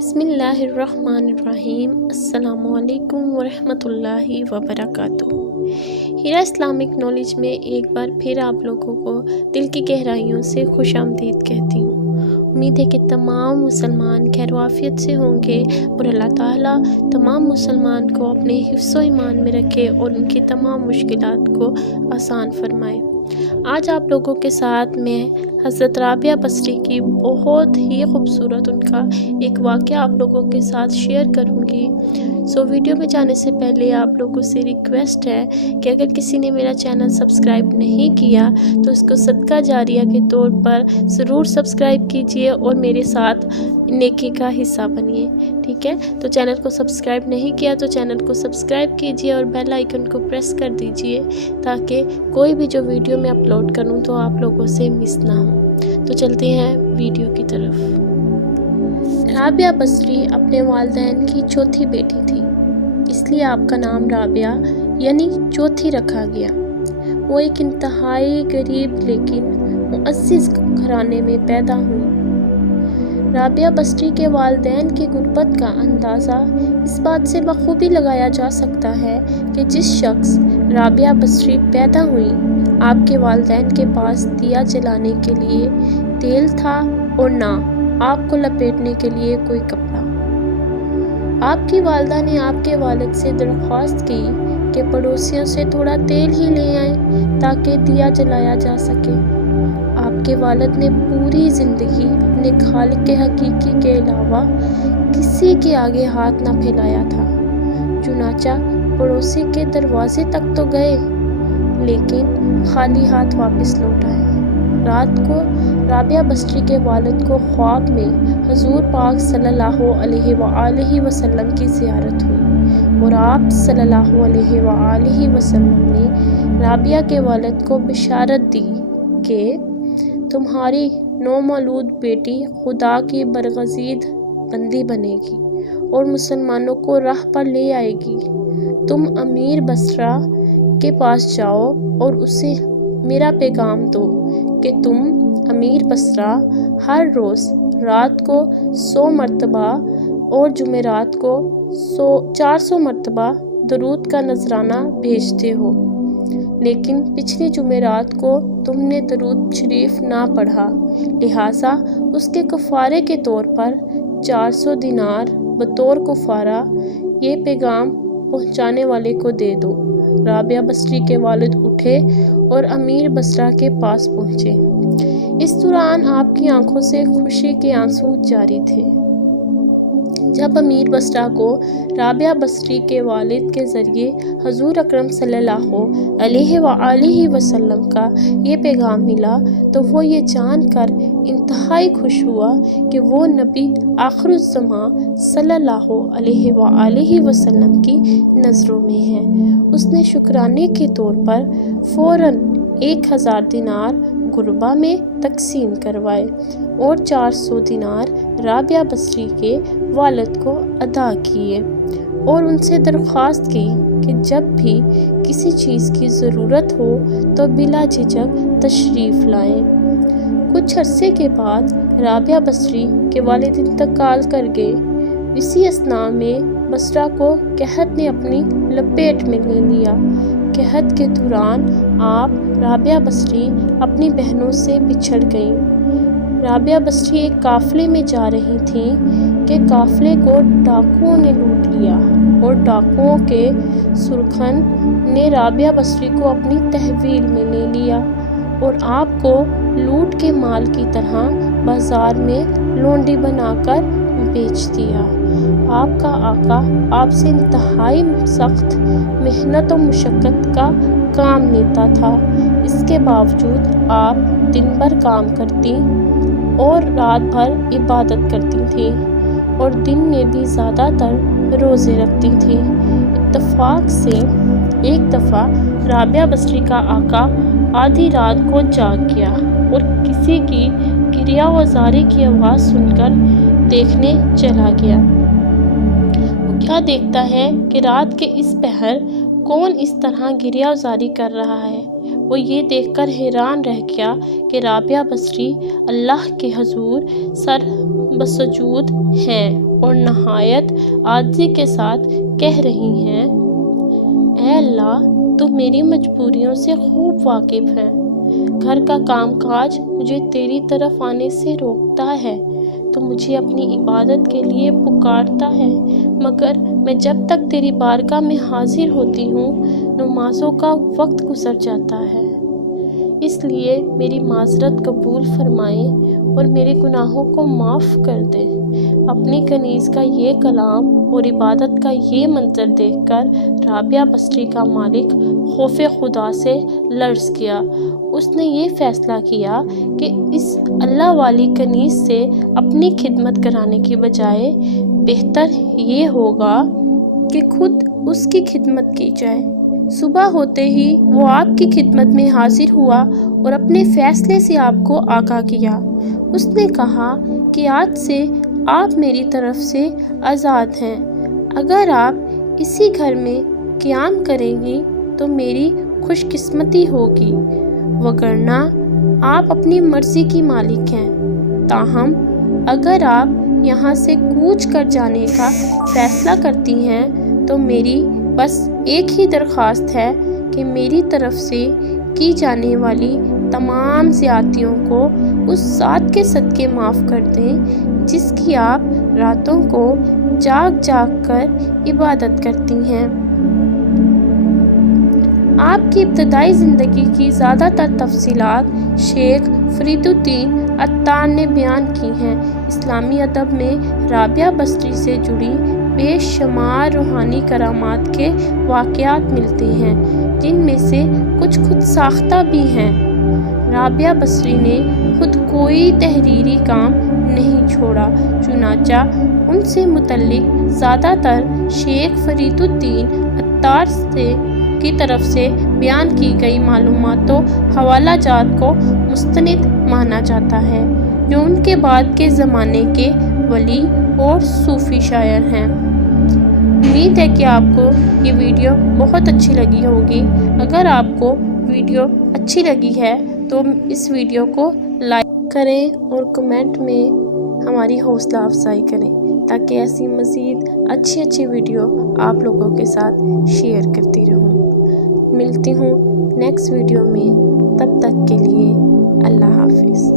बिस्मिल्लाहिर्रहमानिर्रहीम। अस्सलाम वालेकुम वरहमतुल्लाहि वबरकातुह। हीरा इस्लामिक नॉलेज में एक बार फिर आप लोगों को दिल की गहराइयों से खुशामदीद कहती हूँ। उम्मीद है कि तमाम मुसलमान खैर आफियत से होंगे और अल्लाह ताला तमाम मुसलमान को अपने हिफ्ज़ो ईमान में रखे और उनकी तमाम मुश्किलात को आसान फरमाए। आज आप लोगों के साथ मैं हज़रत राबिया बसरी की बहुत ही खूबसूरत उनका एक वाक़या आप लोगों के साथ शेयर करूंगी। वीडियो में जाने से पहले आप लोगों से रिक्वेस्ट है कि अगर किसी ने मेरा चैनल सब्सक्राइब नहीं किया तो इसको सदका जारिया के तौर पर ज़रूर सब्सक्राइब कीजिए और मेरे साथ नेकी का हिस्सा बनिए। ठीक है, तो चैनल को सब्सक्राइब नहीं किया तो चैनल को सब्सक्राइब कीजिए और बेल आइकन को प्रेस कर दीजिए ताकि कोई भी जो वीडियो मैं अपलोड करूं तो आप लोगों से मिस ना हो। तो चलते हैं वीडियो की तरफ। राबिया बसरी अपने वालिदैन की चौथी बेटी थी, इसलिए आपका नाम राबिया यानी चौथी रखा गया। वो एक इंतहाई गरीब लेकिन मुअज़्ज़िज़ घराने में पैदा हुई। राबिया बसरी के वालिदैन की गुर्बत का अंदाज़ा इस बात से बखूबी लगाया जा सकता है कि जिस शख्स राबिया बसरी पैदा हुई, आपके वालिदैन के पास दिया जलाने के लिए तेल था और ना आग को लपेटने के लिए कोई कपड़ा। आपकी वालिदा ने आपके वालिद से दरख्वास्त की कि पड़ोसियों से थोड़ा तेल ही ले आएं ताकि दिया जलाया जा सके। आपके वालिद ने पूरी ज़िंदगी अपने खालिक के हकीकी के अलावा किसी के आगे हाथ ना फैलाया था। चुनाचा पड़ोसी के दरवाजे तक तो गए लेकिन खाली हाथ वापस लौट आए। रात को राबिया बसरी के वालिद को ख्वाब में हुजूर पाक सल्लल्लाहु अलैहि वसल्लम की ज़ियारत हुई और आप सल्लल्लाहु अलैहि वसल्लम ने राबिया के वालिद को बिशारत दी कि तुम्हारी नौमौलूद बेटी खुदा की बरगज़ीद बंदी बनेगी और मुसलमानों को राह पर ले आएगी। तुम अमीर बसरा के पास जाओ और उसे मेरा पैगाम दो कि तुम अमीर बसरा हर रोज़ रात को 100 मरतबा और जुमेरात को 400 मरतबा दरूद का नजराना भेजते हो, लेकिन पिछली जुमेरात को तुमने दरूद शरीफ ना पढ़ा, लिहाजा उसके कफ़ारे के तौर पर 400 दिनार बतौर कफ़ारा ये पैगाम पहुंचाने वाले को दे दो। राबिया बसरी के वालिद उठे और अमीर बसरा के पास पहुँचे। इस दौरान आपकी आंखों से खुशी के आंसू जारी थे। जब अमीर बसरा को राबिया बसरी के वालिद के ज़रिए हुजूर अकरम सल्लल्लाहु अलैहि वसल्लम का ये पैगाम मिला तो वो ये जानकर इंतहाई खुश हुआ कि वो नबी आखिरुज़्ज़मां सल्लल्लाहु अलैहि वसल्लम की नज़रों में है। उसने शुक्राने के तौर पर फ़ौरन 1000 दिनार गुरबा में तकसीम करवाए और 400 दिनार राबिया बसरी के वालिद को अदा किए और उनसे दरख्वास्त की कि जब भी किसी चीज़ की ज़रूरत हो तो बिला झिझक तशरीफ़ लाएं। कुछ अरसे के बाद राबिया बसरी के वालिद इंतकाल कर गए। इसी असना में बसरा को कहत ने अपनी लपेट में ले लिया। कहत के दौरान आप राबिया बसरी अपनी बहनों से बिछड़ गईं। राबिया बसरी एक काफ़िले में जा रही थीं कि काफ़िले को डाकुओं ने लूट लिया और डाकुओं के सुरखन ने राबिया बसरी को अपनी तहवील में ले लिया और आपको लूट के माल की तरह बाज़ार में लोंडी बनाकर बेच दिया। आपका आका आपसे इंतहाई सख्त मेहनत और मुशक्क़त का काम लेता था। इसके बावजूद आप दिन भर काम करती और रात भर इबादत करती थी और दिन में भी ज़्यादातर रोज़े रखती थी। इत्तफाक से एक दफ़ा राबिया बसरी का आका आधी रात को जाग गया और किसी की गिरिया वज़ारी की आवाज़ सुनकर देखने चला गया। वो क्या देखता है कि रात के इस पहर कौन इस तरह गिरिया वज़ारी कर रहा है। وہ یہ دیکھ کر حیران رہ گیا کہ رابعہ بصری اللہ کے حضور سر بسجود ہیں اور نہایت عاجزی کے ساتھ کہہ رہی ہیں، اے اللہ، تو میری مجبوریوں سے خوب واقف ہے۔ گھر کا کام کاج مجھے تیری طرف آنے سے روکتا ہے، تو مجھے اپنی عبادت کے لیے پکارتا ہے، مگر میں جب تک تیری بارگاہ میں حاضر ہوتی ہوں نمازوں کا وقت گزر جاتا ہے۔ اس لیے میری معذرت قبول فرمائیں اور میرے گناہوں کو معاف کر دیں۔ اپنی کنیز کا یہ کلام اور عبادت کا یہ منظر دیکھ کر رابعہ بصری کا مالک خوف خدا سے لرز گیا۔ اس نے یہ فیصلہ کیا کہ اس اللہ والی کنیز سے اپنی خدمت کرانے کی بجائے بہتر یہ ہوگا کہ خود اس کی خدمت کی جائے۔ صبح ہوتے ہی وہ آپ کی خدمت میں حاضر ہوا اور اپنے فیصلے سے آپ کو آگاہ کیا۔ اس نے کہا کہ آج سے آپ میری طرف سے آزاد ہیں۔ اگر آپ اسی گھر میں قیام کریں گی تو میری خوش قسمتی ہوگی، وگرنہ آپ اپنی مرضی کی مالک ہیں۔ تاہم اگر آپ یہاں سے کوچ کر جانے کا فیصلہ کرتی ہیں تو میری بس ایک ہی درخواست ہے کہ میری طرف سے کی جانے والی تمام زیادتیوں کو اس ذات کے صدقے معاف کر دیں جس کی آپ راتوں کو جاگ جاگ کر عبادت کرتی ہیں۔ آپ کی ابتدائی زندگی کی زیادہ تر تفصیلات شیخ فرید الدین عطار نے بیان کی ہیں۔ اسلامی ادب میں رابعہ بصری سے جڑی بے شمار روحانی کرامات کے واقعات ملتے ہیں، جن میں سے کچھ خود ساختہ بھی ہیں۔ رابعہ بصری نے خود کوئی تحریری کام نہیں چھوڑا، چنانچہ ان سے متعلق زیادہ تر شیخ فرید الدین عطار کی طرف سے بیان کی گئی معلومات و حوالہ جات کو مستند مانا جاتا ہے، جو ان کے بعد کے زمانے کے ولی اور صوفی شاعر ہیں۔ امید ہے کہ آپ کو یہ ویڈیو بہت اچھی لگی ہوگی۔ اگر آپ کو ویڈیو اچھی لگی ہے تو اس ویڈیو کو لائک کریں اور کمنٹ میں ہماری حوصلہ افزائی کریں تاکہ ایسی مزید اچھی ویڈیو آپ لوگوں کے ساتھ شیئر کرتی رہوں۔ ملتی ہوں نیکسٹ ویڈیو میں، تب تک کے لیے اللہ حافظ۔